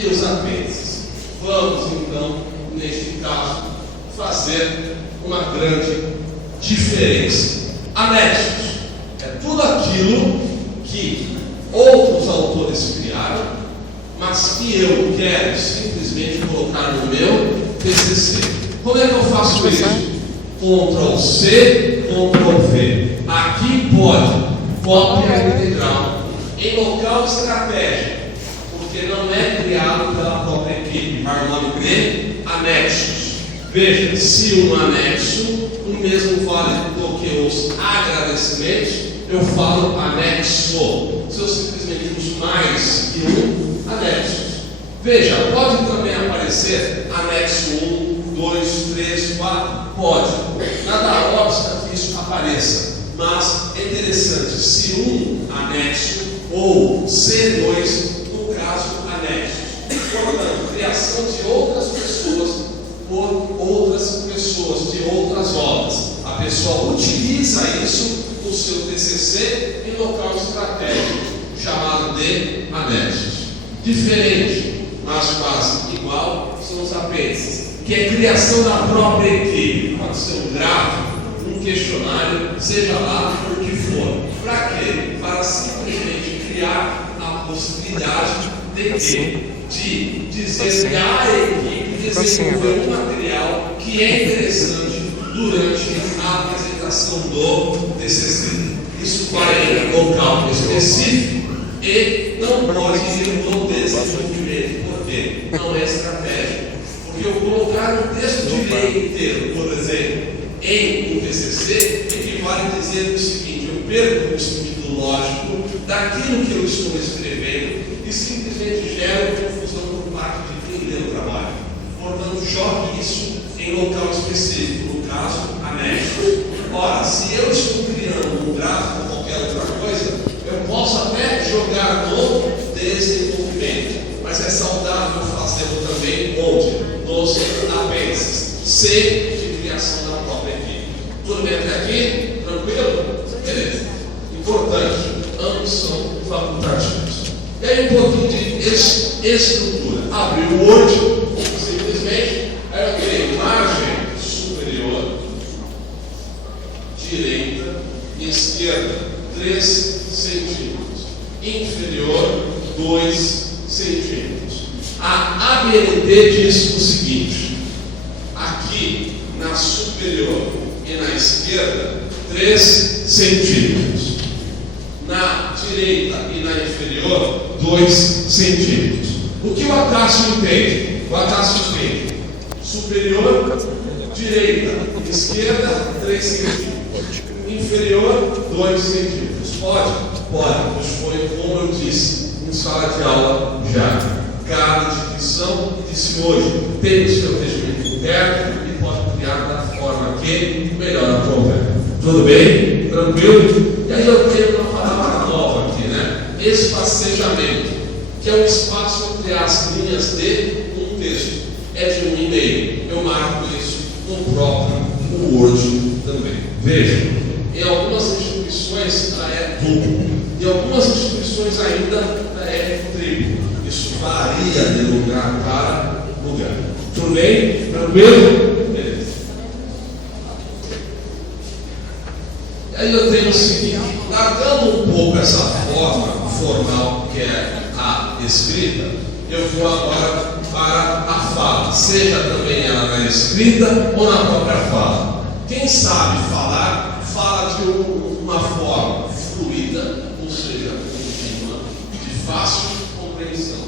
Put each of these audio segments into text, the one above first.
e os apêndices. Vamos então, neste caso, fazer uma grande diferença. Anexos é tudo aquilo que outros autores criaram, mas que eu quero simplesmente colocar no meu TCC. Como é que eu faço isso? Ctrl C, Ctrl V. Aqui pode cópia integral em local estratégico, porque não é criado pela própria equipe, vai o nome de anexos. Veja, se um anexo, o mesmo vale do que os agradecimentos, eu falo anexo. Se eu simplesmente uso mais que um, anexos. Veja, pode também aparecer anexo 1, 2, 3, 4, pode. Nada obsta que isso apareça, mas é interessante, se um anexo ou C2, no caso anexos. Portanto, criação de outras pessoas por outras pessoas, de outras obras. A pessoa utiliza isso no seu TCC em local estratégico, chamado de anexos. Diferente, mas quase igual, são os apêndices, que é criação da própria equipe. Pode ser um gráfico, um questionário, seja lá por que for. Para quê? Para simplesmente criar a possibilidade de dizer que a equipe desenvolveu um material que é interessante durante a apresentação do TCC. Isso vai em local específico e não pode ir no desenvolvimento, porque não é estratégico. Porque eu colocar um texto de lei inteiro, por exemplo, em um TCC, equivale a dizer o seguinte: eu perco o sentido lógico daquilo que eu estou escrevendo e simplesmente gero confusão por parte de quem lê o trabalho. Portanto, jogue isso em local específico, no caso, anexo. Ora, se eu estou criando um gráfico ou qualquer outra coisa, eu posso até jogar no desenvolvimento, mas é saudável fazê-lo também onde? Nos apêndices. C de criação da própria equipe. Tudo bem até aqui? Tranquilo? Beleza. Importante, ambos são facultativos. E aí um pouquinho de estrutura. Abri o Word, simplesmente, aí eu tenho margem superior, direita e esquerda, 3 centímetros. Inferior, 2 centímetros. A ABNT diz o seguinte: aqui na superior e na esquerda, 3 centímetros. Na direita e na inferior, 2 centímetros. O que o Acácio entende? O Acácio entende superior, direita, esquerda, 3 centímetros. Inferior, 2 centímetros. Pode? Pode. Pois foi como eu disse em sala de aula já. Cada instituição disse hoje, tem o seu regimento interno e pode criar da forma que melhor couber. Tudo bem? Tranquilo? E aí eu tenho uma palavra nova aqui, né? Espacejamento, que é um espaço entre as linhas de um texto. É de um e-mail. Eu marco isso no próprio Word também. Veja, em algumas instituições ela é duplo, em algumas instituições ainda ela é triplo. Isso varia de lugar para lugar. Tudo bem? Tranquilo? Beleza. E aí eu tenho o seguinte: largando um pouco essa forma formal que é a escrita, eu vou agora para a fala, seja também ela na escrita ou na própria fala. Quem sabe falar, fala de uma forma fluida, ou seja, contínua, de fácil compreensão.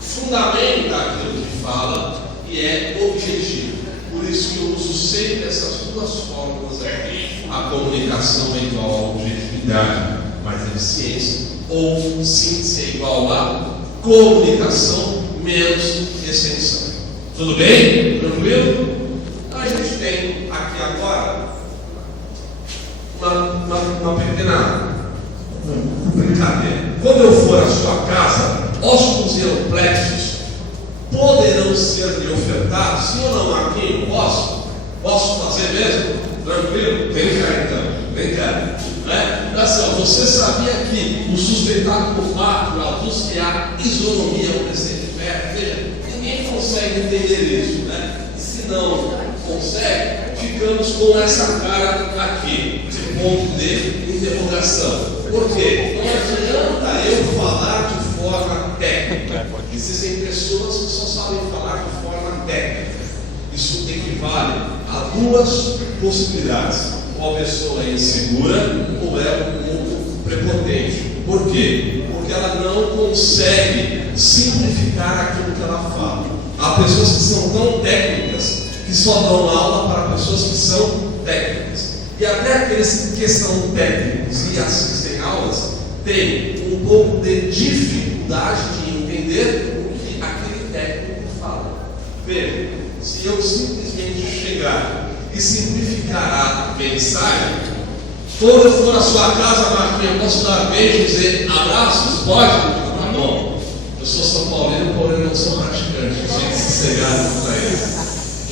Fundamenta aquilo que fala e é objetivo. Por isso que eu uso sempre essas duas fórmulas aqui: a comunicação é igual a objetividade mais eficiência, ou síntese é igual a comunicação menos extensão. Tudo bem? Tranquilo? Então a gente tem aqui agora uma pequena brincadeira. Quando eu for à sua casa, ósculos e amplexos poderão ser me ofertados? Sim ou não? Aqui posso? Posso fazer mesmo? Tranquilo? Vem cá então. Vem cá. Né? Assim, você sabia que o sustentado por fato, a luz que a isonomia é um presente perto? Veja, consegue entender isso, né? E se não consegue, ficamos com essa cara aqui, de ponto de interrogação. Por quê? Não adianta eu falar de forma técnica. Existem pessoas que só sabem falar de forma técnica. Isso equivale a duas possibilidades. Ou a pessoa é insegura ou é muito prepotente. Por quê? Porque ela não consegue simplificar aquilo que ela fala. Há pessoas que são tão técnicas que só dão aula para pessoas que são técnicas. E até aqueles que são técnicos e assistem aulas têm um pouco de dificuldade de entender o que aquele técnico fala. Veja, se eu simplesmente chegar e simplificar a mensagem, quando eu for na sua casa, Marquinhos, posso dar beijos e abraços? Pode? Tá bom. Eu sou São Paulino, porém não sou praticante. Gente, sossegado para isso.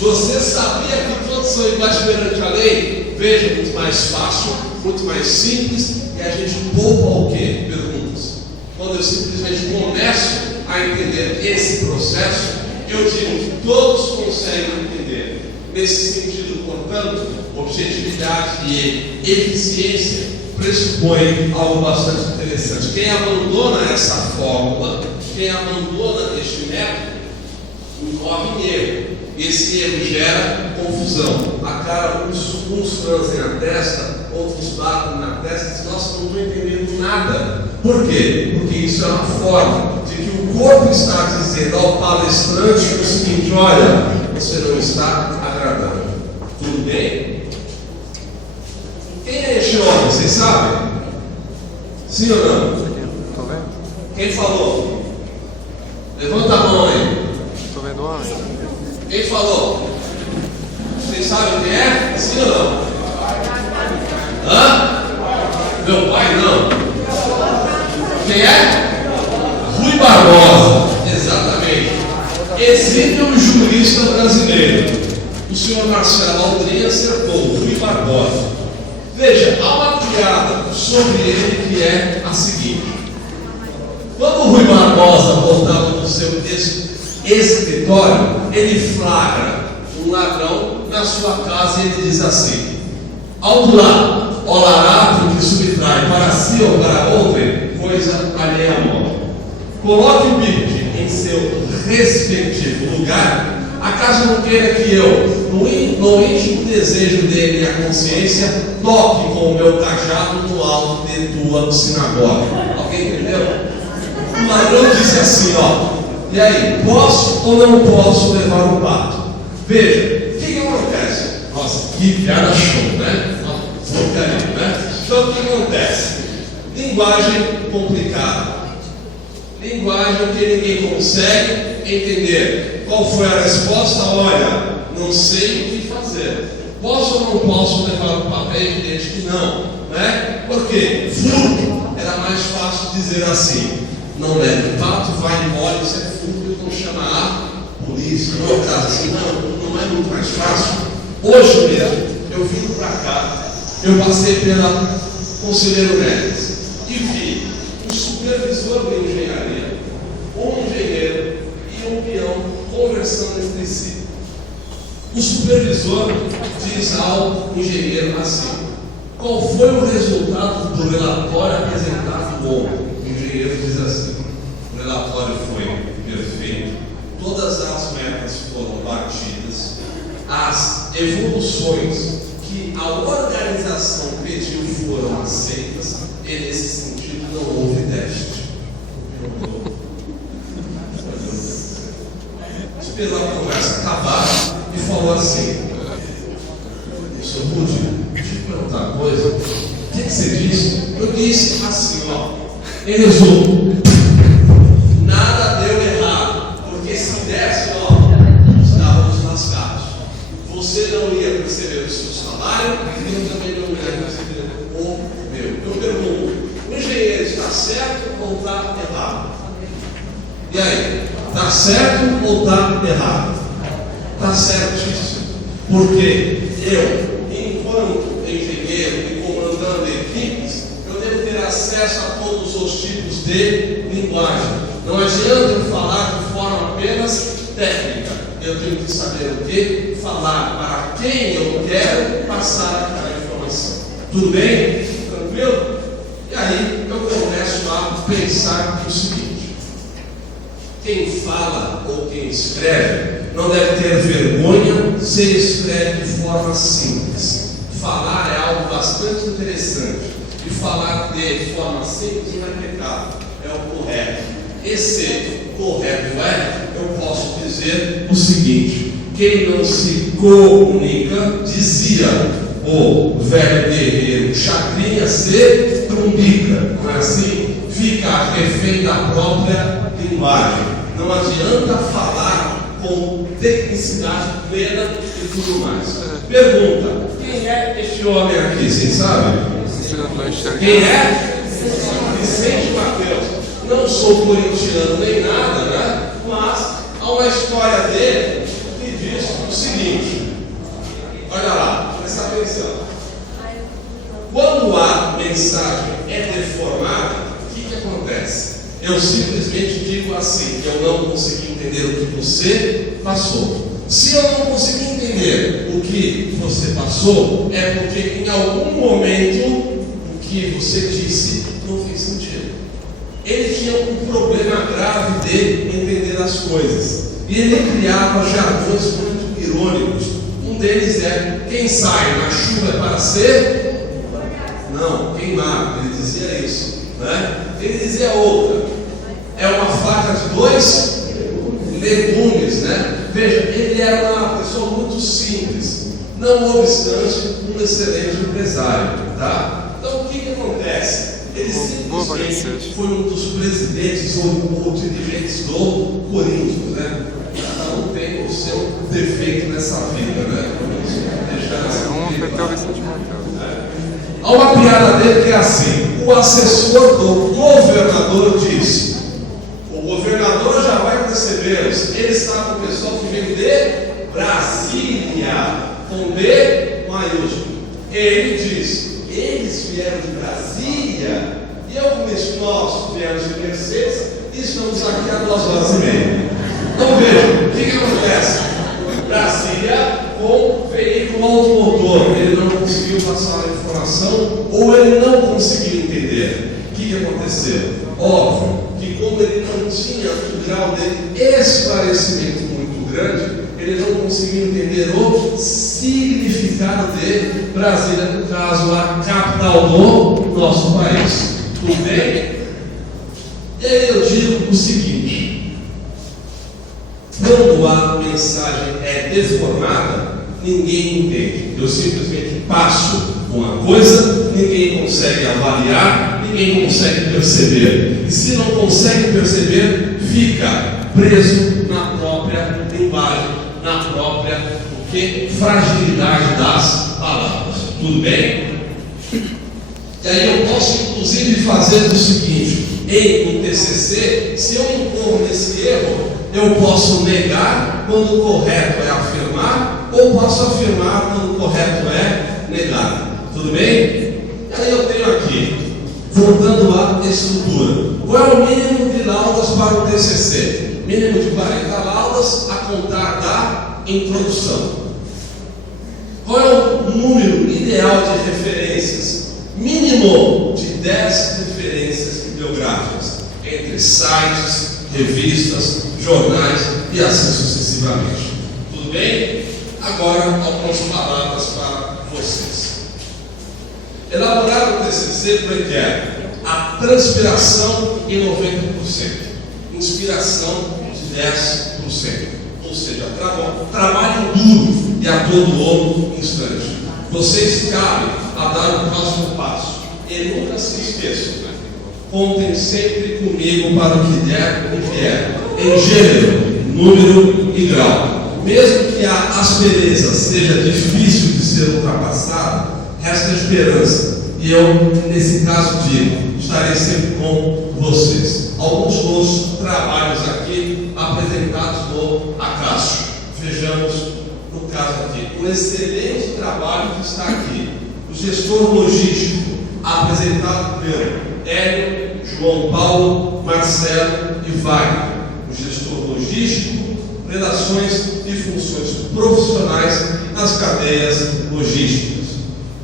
Você sabia que todos são iguais perante a lei? Veja, muito mais fácil, muito mais simples, e a gente poupa o quê? Perguntas. Quando eu simplesmente começo a entender esse processo, eu digo que todos conseguem entender. Nesse sentido, portanto, objetividade e eficiência pressupõe algo bastante interessante. Quem abandona essa fórmula, quem abandona este método, incorre em erro. Esse erro gera confusão. A cara, uns franzem a testa, outros batem na testa e dizem: nossa, não estou entendendo nada. Por quê? Porque isso é uma forma de que o corpo está dizendo ao palestrante o seguinte: olha, você não está agradando. Tudo bem? Quem é este homem? Vocês sabem? Sim ou não? Estou vendo? Quem falou? Levanta a mão aí. Estou vendo o homem. Quem falou? Vocês sabem quem é? Sim ou não? Hã? Meu pai não. Quem é? Rui Barbosa. Exatamente. Exímio jurista brasileiro. O senhor Marcelo Aldrin acertou. Rui Barbosa. Veja, há uma piada sobre ele que é a seguinte: quando o Rui Barbosa voltava do seu escritório, ele flagra um ladrão na sua casa e ele diz assim: alto lá, ó larápio que subtrai para si ou para outrem coisa alheia à morte. Coloque o bico em seu respectivo lugar. Acaso não queira que eu, no íntimo desejo dele e a consciência, toque com o meu cajado no alto de tua sinagoga? Alguém entendeu? O ladrão disse assim, ó: e aí, posso ou não posso levar um pato? Veja, o que acontece? Nossa, que piada show, né? Porcaria, né? Então o que acontece? Linguagem complicada. Linguagem que ninguém consegue entender. Qual foi a resposta? Olha, não sei o que fazer. Posso ou não posso levar o pato? É evidente que não, né? Por quê? Furto era mais fácil dizer assim: não leve o pato, vai embora, isso é furto, então chama a polícia. Não é o caso assim, não é muito mais fácil. Hoje mesmo, eu vim para cá, eu passei pela Conselheiro Neves e vi o supervisor da engenharia, um engenheiro e um peão conversando entre si. O supervisor diz ao engenheiro assim: qual foi o resultado do relatório apresentado ontem? O engenheiro diz assim: o relatório foi perfeito, todas as metas foram batidas, as evoluções que a organização pediu foram aceitas, e nesse sentido não houve déficit. Esperou a conversa acabar e falou assim: senhor Budi, deixa eu perguntar uma coisa. O que você disse? Eu disse assim, ó, em resumo, nada deu errado, porque se desse, ó, estávamos lascados. Você não ia receber o seu salário e eu também não ia receber o meu. Eu pergunto: o engenheiro está certo ou está errado? E aí? Está certo ou está errado? Está certíssimo. Porque eu, enquanto engenheiro e comandando equipes, eu devo ter acesso a todos os tipos de linguagem. Não adianta eu falar de forma apenas técnica. Eu tenho que saber o que falar, para quem eu quero passar aquela informação. Tudo bem? Tranquilo? E aí eu começo a pensar o seguinte: quem fala ou quem escreve não deve ter vergonha se ele escreve de forma simples. Falar é algo bastante interessante, e falar de forma simples não é pecado, é o correto. Esse correto eu posso dizer o seguinte: quem não se comunica, dizia o velho guerreiro Chacrinha, se trumbica, não é assim? Fica refém da própria linguagem. Não adianta falar com tecnicidade plena e tudo mais. Pergunta: quem é este homem aqui? Vocês sabem? Quem é? Vicente Mateus. Não sou corintiano nem nada, né? Mas há uma história dele que diz o seguinte: olha lá, presta atenção. Quando a mensagem é deformada, o que acontece? Eu simplesmente digo assim: eu não consegui entender o que você passou. Se eu não consegui entender o que você passou, é porque em algum momento o que você disse não fez sentido. Ele tinha um problema grave de entender as coisas, e ele criava jargões muito irônicos. Um deles é: quem sai na chuva é para ser? Não, queimado. Ele dizia isso, né? Ele dizia outra: é uma faca de dois legumes, né? Veja, ele era uma pessoa muito simples, não obstante um excelente empresário, tá? Então o que acontece? Ele simplesmente foi um dos presidentes ou dirigentes do Corinthians, né? Cada um tem o seu defeito nessa vida, né? Há uma piada dele que é assim: o assessor do governador disse: o governador já vai recebê-los. Ele está com o pessoal que vem de Brasília, com B maiúsculo. Ele diz: eles vieram de Brasília, e eu com nós viemos de Mercedes e estamos aqui há 2h30. Então veja, o que acontece? Brasília com veículo automotor, ele não conseguiu passar a informação, ou ele não conseguiu entender. O que aconteceu? Óbvio que, como ele não tinha um grau de esclarecimento muito grande, ele não conseguiu entender o significado de Brasília, no caso, a capital do nosso país. Tudo bem? E aí eu digo o seguinte: quando a mensagem é deformada, ninguém entende. Eu simplesmente passo uma coisa, ninguém consegue avaliar, ninguém consegue perceber. E se não consegue perceber, fica preso na própria linguagem, na própria fragilidade das palavras. Tudo bem? E aí eu posso inclusive fazer o seguinte: em um TCC, se eu incorro nesse erro, eu posso negar quando o correto é afirmar, ou posso afirmar quando o correto é negar. Tudo bem? E aí eu tenho aqui, voltando à estrutura: qual é o mínimo de laudas para o TCC? Mínimo de 40 laudas a contar da introdução. Qual é o número ideal de referências? Mínimo de 10 referências bibliográficas, entre sites, revistas, jornais e assim sucessivamente. Tudo bem? Agora, algumas palavras para vocês. Elaborar o TCC requer a transpiração em 90%, inspiração de 10%. Ou seja, trabalho duro e a todo instante. Vocês cabem a dar o próximo passo. E nunca se esqueçam: contem sempre comigo para o que der e vier, em gênero, número e grau. Mesmo que a aspereza seja difícil de ser ultrapassada, resta esperança. E eu, nesse caso, digo: estarei sempre com vocês. Alguns dos trabalhos aqui apresentados no Acácio. Vejamos no caso aqui um excelente trabalho que está aqui: o gestor logístico, apresentado pelo Hélio, João Paulo, Marcelo e Wagner. O gestor logístico redações e funções profissionais nas cadeias logísticas.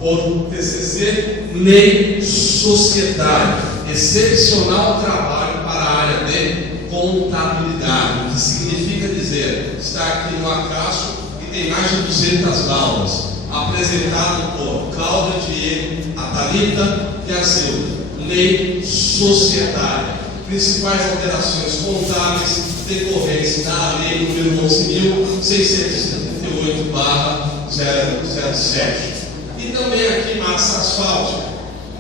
Outro TCC, Lei Societária, excepcional trabalho para a área de contabilidade, que significa dizer, está aqui no Acácio e tem mais de 200 aulas, apresentado por Cláudia Diego, a Thalita e a Silvia. Lei Societária, principais alterações contábeis decorrentes da Lei número 11.678/007. E também aqui massa asfáltica,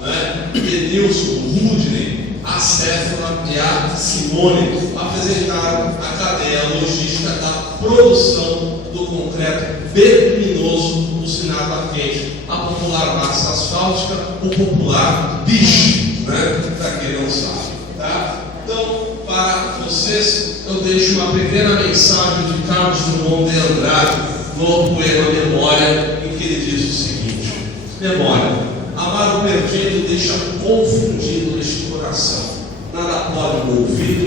né? Denilson, Rudney, a Céfala e a Simone apresentaram a cadeia logística da produção do concreto bituminoso usinado a quente, a popular massa asfáltica, o popular bicho, né? Para quem não sabe, tá? Então, para vocês, eu deixo uma pequena mensagem de Carlos Drummond de Andrade no poema Memória, em que ele diz o seguinte: memória, amar o perdido deixa confundido este coração. Nada pode o ouvido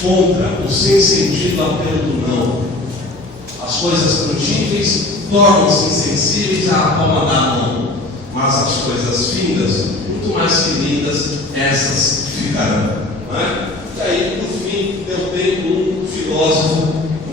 contra o sem sentido apelo do não. As coisas frutíferas tornam-se insensíveis à palma da mão, mas as coisas findas, muito mais que lindas, essas ficarão. Não é? E aí, por fim, eu tenho um filósofo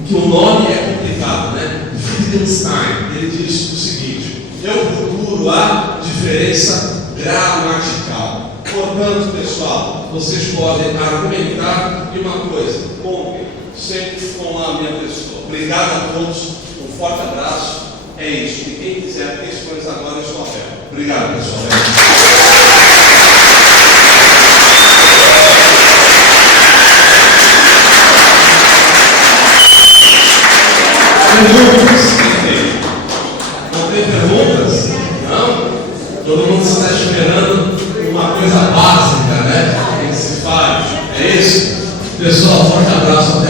que o nome é complicado, né? Wittgenstein. Ele diz o seguinte: eu procuro a diferença gramatical. Portanto, pessoal, vocês podem argumentar e uma coisa, comprem sempre com a minha pessoa. Obrigado a todos, um forte abraço. É isso. E quem quiser questões agora, eu estou aberto. Obrigado, pessoal. Perguntas? Não tem perguntas? Não? Todo mundo está esperando uma coisa básica, né? Que se faz. É isso? Pessoal, forte abraço.